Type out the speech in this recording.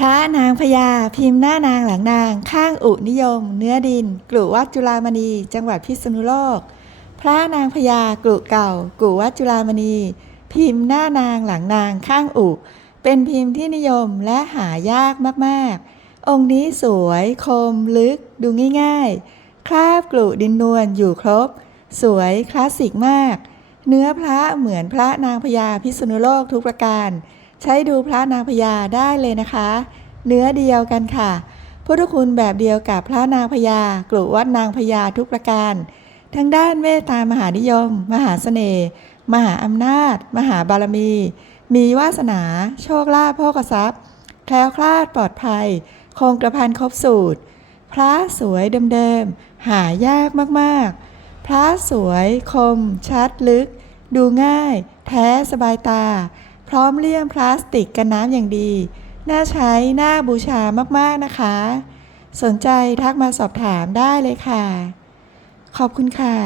พระนางพญาพิมพ์หน้านางหลังนาง ข้างอุนิยม เนื้อดิน กลุ่วัดจุฬามณี จังหวัดพิษณุโลก พระนางพญากลุ่เก่ากลุ่วัดจุฬามณี พิมพ์หน้านางหลังนางข้างอุ เป็นพิมพ์ที่นิยมและหายากมากๆ องค์นี้สวยคมลึกดูง่ายๆ คราบกลุ่ดินนวลอยู่ครบ สวยคลาสสิกมาก เนื้อพระเหมือนพระนางพญาพิษณุโลกทุกประการ ใช้ดูพระนางพญาได้เลยนะคะ เนื้อเดียวกันค่ะ พุทธคุณแบบเดียวกับพระนางพญากลุ่วัดนางพญาทุกประการ ทั้งด้านเมตตามหานิยม มหาเสน่ห์ มหาอำนาจ มหาบารมี มีวาสนา โชคลาภโภคทรัพย์ แคล้วคลาดปลอดภัย คงกระพันครบสูตร พระสวยเดิมๆ หายากมากๆ พระสวย คม ชัดลึก ดูง่าย แท้สบายตา พร้อมเลี่ยมพลาสติกกันน้ำอย่างดี น่าใช้ น่าบูชามากๆนะคะ สนใจทักมาสอบถามได้เลยค่ะ ขอบคุณค่ะ